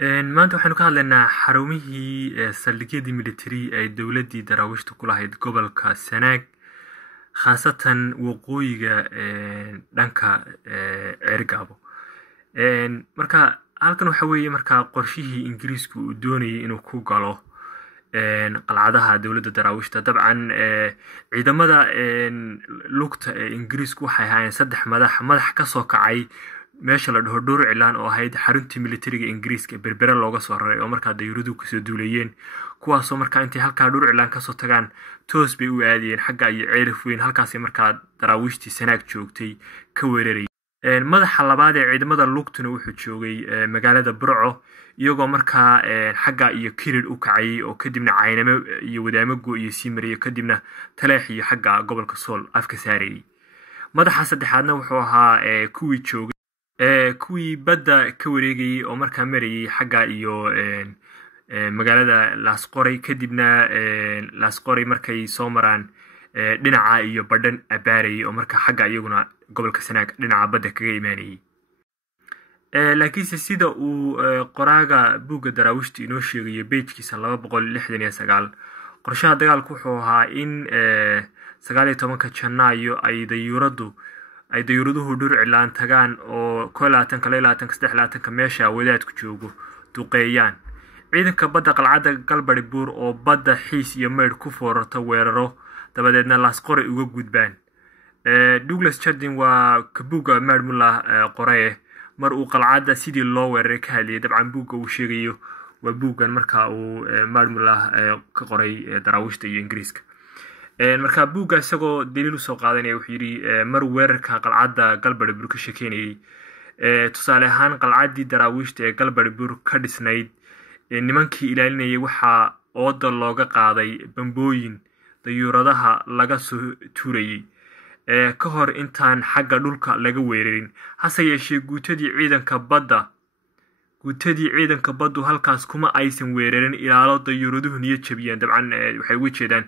maanta waxaynu ka hadlaynaa xarumihii saldhigyadii military ay dowladdii daraawiishtu ku lahayd gobolka Sanaag khaasatan waqooyiga dhanka Cerigabo. Marka halkan waxa weeye marka qorshihii Ingiriisku uu doonayay inuu ku galo qalcadaha dowladda daraawiishta. dabcan ciidamada lugta ee Ingiriisku waxay ahaayeen saddex madax ka soo kacay meesha la dhaho dhowr cilaan oo ahayd xaruntii militariga Ingiriiska berbera looga soo raray oo markaa dayuuradu ku soo duulayeen kuwaasoo markaa intay halkaa dhowr cilaan ka soo tagaan toos bay u aadiyeen xagga iyo ceelif weyn halkaasay markaa daraawiishtii Sanaag joogtay ka weerarayeen. madaxa labaad ee ciidamada lugtuna wuxuu joogay magaalada Burco iyagoo markaa xagga iyo Kirid u kacay oo kadibna Cayname iyo Wadaamago iyo Siimariyo kadibna Taleex iyo xagga gobolka Sool afka saarayay. madaxa saddexaadna wuxuu ahaa kuwii joogay kuwii badda ka wareegayay oo markaa marayay xagga iyo magaalada Laasqoray kadibna Laasqoray markay soo maraan dhinaca iyo badhan abaarayay oo markaa xagga iyaguna gobolka Sanaag dhinaca badda kaga imaanayay. laakiinse sida uu qoraaga buugga daraawiishta inoo sheegayo page-kiisa 269 qorshaha dagaalku wuxuu ahaa in 19 Janaayo ay dayuuraduhu dhur cilaan tagaan oo 22 meesha wadaadku joogo duqeeyaan ciidanka badda qalcadda Galbari Buur oo badda xiis iyo meydh ku foorarta weeraro dabadeedna Laasqoray uga gudbaan. Douglas Chardin waa kabuga maamula qoraye mar uu qalcadda sidii loo weeraray ka hadlayay dabcan buugga uu sheegayo waa buuggan markaa uu maamula ka qoray daraawiishta iyo Ingiriiska. marka buugga isagoo daliil u soo qaadanaya wuxuu yiri mar weerarka qalcadda Galbari Buur ka sheekeynayay tusaale ahaan qalcaddii daraawiishta ee Galbari Buur ka dhisnayd nimankii ilaalinayay waxaa ooda looga qaaday bambooyin dayuuradaha laga soo tuurayay ka hor intaan xagga dhulka laga weerarin hase yeeshee guutadii ciidanka baddu halkaas kuma aysan weerarin ilaalo dayuuraduhu niyad jabiyeen. dabcan waxay uga jeedaan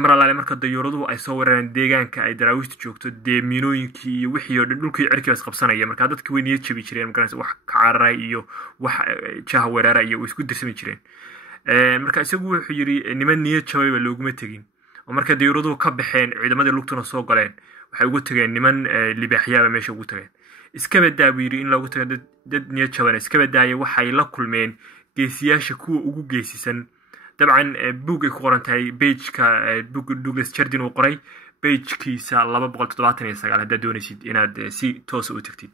mar allaale marka dayuuraduhu ay soo weerareen deegaanka ay daraawiishtu joogto dee miinooyinkii iyo wixii oo dhan dhulkii cirkii is qabsanaya marka dadkii way niyad jabi jireen markaas wax ka cararay iyo wax jaha weerara iyo isku dirsami jireen. marka isagu wuxuu yiri niman niyad jabay looguma tegin oo marka dayuuraduhu ka baxeen ciidamadii lugtuna soo galeen waxay ugu tageen niman libaaxyaaba meesha ugu tageen iska badaa buu yiri in loogu tago dad niyad jaban iska badaaya waxay la kulmeen geesiyaasha kuwa ugu geesisan. dabcan buugay ku qoran tahay page-ka buugga Douglas Chardin uu qoray page-kiisa 279 haddaad doonaysid inaad si toos u tagtid.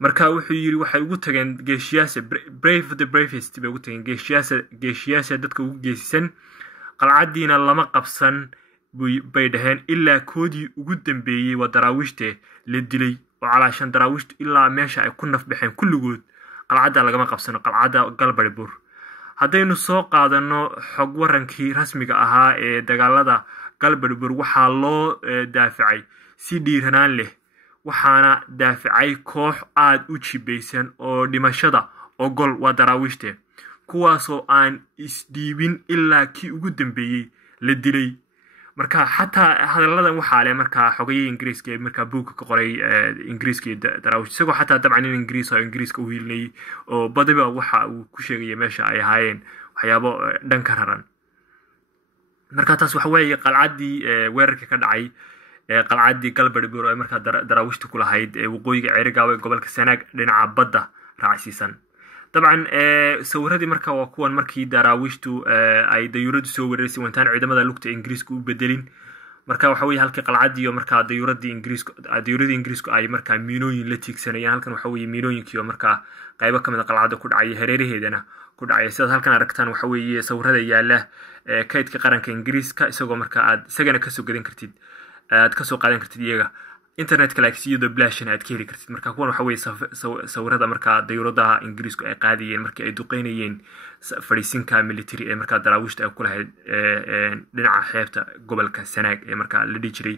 marka wuxuu yiri waxay ugu tageen geesiyaasha brave the bravest bay ugu tageen geesiyaasha dadka ugu geesisan qalcaddiina lama qabsan bay dhaheen ilaa koodii ugu dambeeyay waa daraawiishte la dilay oo calaashan daraawiishtu ilaa meesha ay ku naf baxeen kulligood qalcadda lagama qabsano qalcadda Galbari Buur. haddaynu soo qaadano xog warankii rasmiga ahaa ee dagaalada Galbari Buur waxaa loo daafacay si dhiiranaan leh waxaana daafacay koox aad u jibaysan oo dhimashada ogol waa daraawiishte kuwaasoo aan isdhiibin ilaa kii ugu dambeeyay la dilay. marka xataa hadalladan waxaa leh markaa xogayay Ingiriiska markaa buugga ka qoray Ingiriiska daraawiishta isagoo xataa dabcan in Ingiriiska u hiilinay oo badiba waxa uu ku sheegay meesha ay ahaayeen waxyaabo dhan ka raran. marka taas waxa weeye qalcaddii weerarka ka dhacay qalcaddii Galbari Buur ee markaa daraawiishta ku lahayd waqooyiga Cerigabo ee gobolka Sanaag dhinaca badda raacsiisan. dabcan sawiradii markaa waa kuwan markii daraawiishtu ay dayuuradu soo weerarisay wantaan ciidamada lugta Ingiriisku u bedelin marka waxa weeye halkii qalcaddii iyo markaa dayuuradii Ingiriisku ay markaa miinooyin la tiigsanayaan halkan waxa weeye miinooyinkii oo markaa qaybo kamid qalcadda ku dhacay hareeraheedana ku dhacay sidaas halkan aragtaan waxa weeye sawirada yaala kaydka qaranka Ingiriiska isagoo markaa aad isagana ka soo gadan kartid aad ka soo qaadan kartid iyaga internetka laakiin blashna aad ka heli kartid. marka kuwan waxa weeye sawirada markaa dayuuradaha Ingiriisku ay qaadayeen markii ay duqeynayeen fariisinka military ee markaa daraawiishta ay ku lahayd dhinaca xeebta gobolka Sanaag ee markaa la dhigi jiray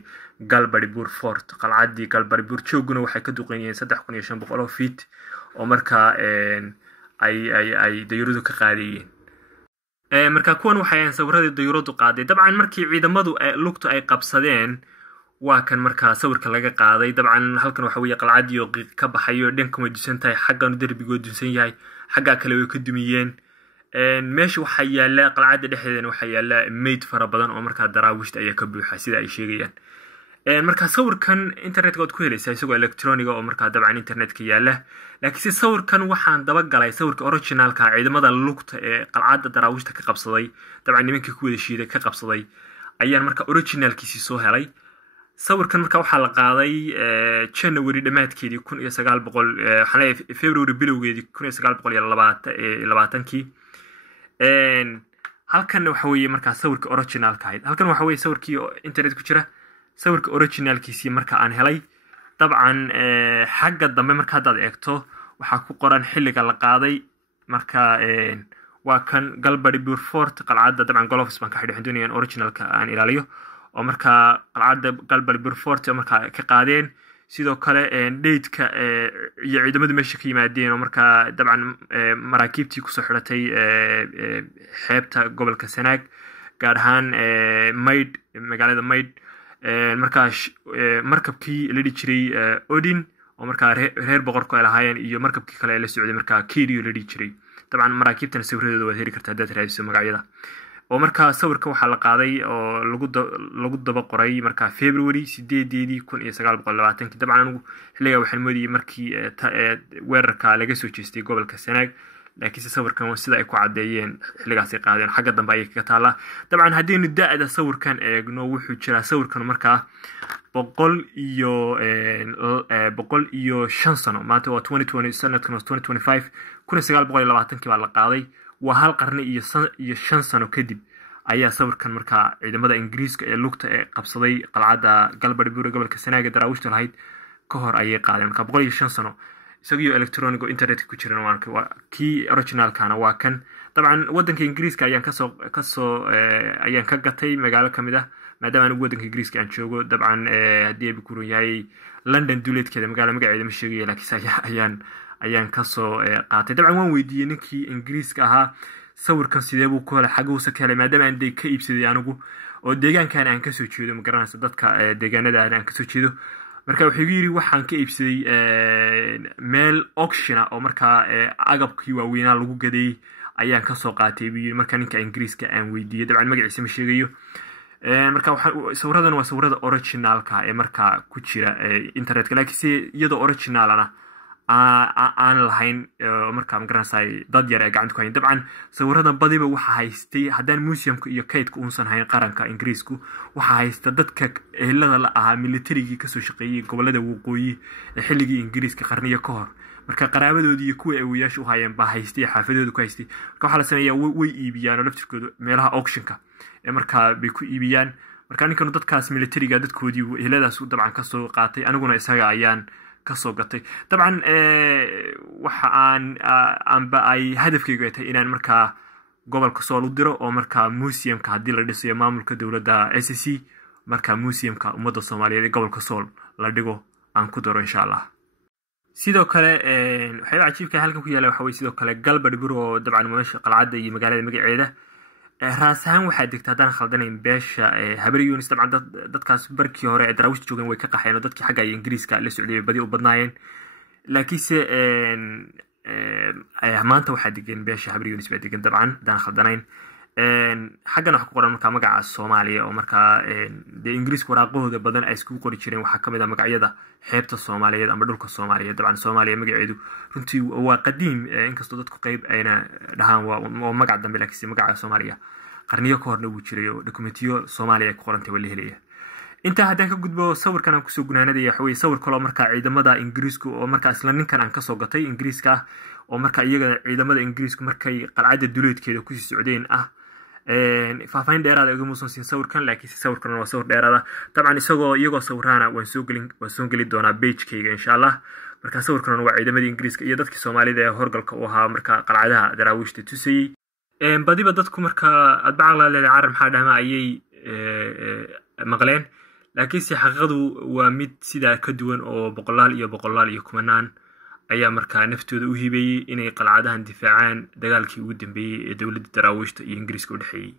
Galbari Buur Fort. qalcaddii Galbari Buur jooguna waxay ka duqeynayeen 3500 feet oo markaa ay dayuuradu ka qaadayeen. marka kuwan waxay sawirada dayuuradu qaaday dabcan markii ciidamadu lugtu ay qabsadeen waa kan markaa sawirka laga qaaday dabcan halkan waxa weeye qalcadii oo qiiq ka baxayo dhankan way dusan tahay xaggan derbigood dusan yahay xagga kale way ka dumiyeen meesha waxa yaala qalcadda dhexdeedana waxa yaala mayd fara badan oo markaa daraawiishta ayaa ka buuxa sida ay sheegayaan markaa sawirkan internetka waad ku helaysaa isagoo electroniga oo markaa dabcan internetka yaala laakiin si sawirkan waxaan daba galay sawirka originalka ciidamada lugta ee qalcadda daraawiishta ka qabsaday dabcan nimankii ku wada shiiday ka qabsaday ayaan markaa originalkiisii soo helay sawirkan markaa waxaa la qaaday January dhamaadkeedii 1900 February bilowgeedii 1920 halkan waxa weeye markaa sawirka originalka ahayd halkan waxa weeye sawirkii internet ku jira sawirka originalkiisii markaa aan helay dabcan xagga dambe markaa hadaad eegto waxaa ku qoran xilliga la qaaday markaa waa kan Galbari Burfort qalcadda dabcan Golofs baan ka xidhin doonayaan originalka aan ilaaliyo oo markaa qalcadda Galbari Burfort markaa ka qaadeen sidoo kale date-ka iyo ciidamada meesha ka yimaadeen oo markaa dabcan maraakiibtii ku soo xiratay xeebta gobolka Sanaag gaar ahaan Mayd magaalada Mayd markaa markabkii la dhigi jiray Odin oo markaa reer boqorku ay lahaayeen iyo markabkii kale la socday markaa Kirio la dhigi jiray dabcan maraakiibtan sawirradooda waad heli kartaa dad raadiso magacyada oo markaa sawirka waxaa la qaaday oo lagu daba qoray markaa February 8 1920 dabcan anigu xilliga waxaan moodiyay markii weerarka laga soo jeestay gobolka Sanaag laakiin sawirkan sida ay ku cadeeyeen xilligaas ay qaadeen xagga dambe ay ka taala dabcan hadii daada sawirkan eegno wuxuu jiraa sawirkan markaa 105 sano maanta waa 2020 sanadkan 2025 1920 baa la qaaday waa hal qarni iyo 5 sano kadib ayaa sawirkan markaa ciidamada Ingiriiska ee lugta ee qabsaday qalcadda Galbari Burfort gobolka Sanaag daraawiishta lahayd ka hor ayay qaadeen markaa 105 sano isagoo electronic oo internet ku jirana waa kii originalkana waa kan dabcan wadanka Ingiriiska ayaan ayaan ka gatay magaalo kamid ah maadaama wadanka Ingiriiska aan joogo dabcan hadii ay ku yahay London duleedkeeda magaceeda ma sheegay laakiin ayaan ka soo qaatay dabcan waan weydiiyay ninkii Ingiriiska ahaa sawirkan sidee buu ku helay xaguusa ka helay maadaama aan ka iibsaday anigu oo deegaankan aan ka soo jeedo ma garanaysa dadka deegaanada aan ka soo jeedo marka wuxuu yiri waxaan ka iibsaday meel auction oo markaa agabkii waaweynaa lagu gaday ayaan ka soo qaatay buu marka ninka Ingiriiska aan weydiiyay dabcan magaciisa ma sheegayo marka sawiradan waa sawirada originalka ee markaa ku jira internetka laakiin iyadoo originalana aan lahayn markaa ma garanaysaa dad yar ay gacanta ku hayeen dabcan sawiradan badiba waxa haystay haddaan museumka iyo kaydka uusan hayn qaranka Ingiriisku waxa haysta dadka ehelada la ahaa militarigii ka soo shaqeeyay gobolada waqooyi ee xilligii Ingiriiska qarniyo ka hor marka qaraabadoodii iyo kuwa ay weeyaash u hayeen baa haystay xaafadooda ku haystay marka waxa la sameeyaa way iibiyaan oo laftirkooda meelaha auctionka ee markaa bay ku iibiyaan marka ninkan dadkaas militariga dadkoodii eheladaas u dabcan ka soo qaatay aniguna isaga ayaan ka soo gatay dabcan waxa aan ay hadafkaygu tahay inaan markaa gobolka Sool u diro oo markaa museumka hadii la dhisayo maamulka dawladda SSC markaa museumka ummadda Soomaaliyeed ee gobolka Sool la dhigo aan ku daro insha Allah sidoo kale waxay cajiibka halkan ku yaala waxa way sidoo kale Galbari Burfort dabcan meesha qalcadda iyo magaalada magaceeda raasahan waxaa digta hadaan khaldanayn beesha Habari Yunis dabcan dadkaas barkii hore ee daraawiishta joogeen way ka qaxeen oo dadkii xagga Ingiriiska la socday badi u badnaayeen laakiinse maanta waxaa degan beesha Habari Yunis baa degan dabcan hadaan khaldanayn xaggan waxa ku qoran markaa magaca Soomaaliya oo markaa Ingiriiska waraaqahooda badan ay isku qori jireen waxa kamid ah magacyada xeebta Soomaaliyeed ama dhulka Soomaaliyeed dabcan Soomaaliya magaceedu runtii waa qadiim inkastoo dadku qayb ayna dhahaan waa magac dambe laakiin magaca Soomaaliya qarniyo ka horna uu jiray oo dokumentiyo Soomaaliya ku qorantay wali helaya inta haddaan ka gudbo sawirkan aan kusoo gunaanadaya waxa weeye sawir kale oo markaa ciidamada Ingiriisku oo markaa isla ninkan aan ka soo gatay Ingiriiska oo markaa iyaga ciidamada Ingiriisku markay qalcadda duleedkeeda ku sii socdeen faahfaahin dheeraad ah ugu muusan siin sawirkan laakiin sawirkan waa sawir dheeraad ah dabcan iyagoo sawirana waan soo gelin doonaa page-kayga insha Allah marka sawirkan waa ciidamada Ingiriiska iyo dadkii Soomaalida ee horgalka u ahaa markaa qalcadaha daraawiishta tusayay badiba dadku markaa adbacaq la leeyahay carab maxaa dhama ayay maqleen laakiin si xaqiiqadu waa mid sidaa ka duwan oo boqolaal iyo kumanaan ayaa markaa naftooda u hibeeyay inay qalcadahan difaacaan dagaalkii ugu dambeeyay ee dawladda daraawiishta iyo Ingiriiska u dhaxeeyay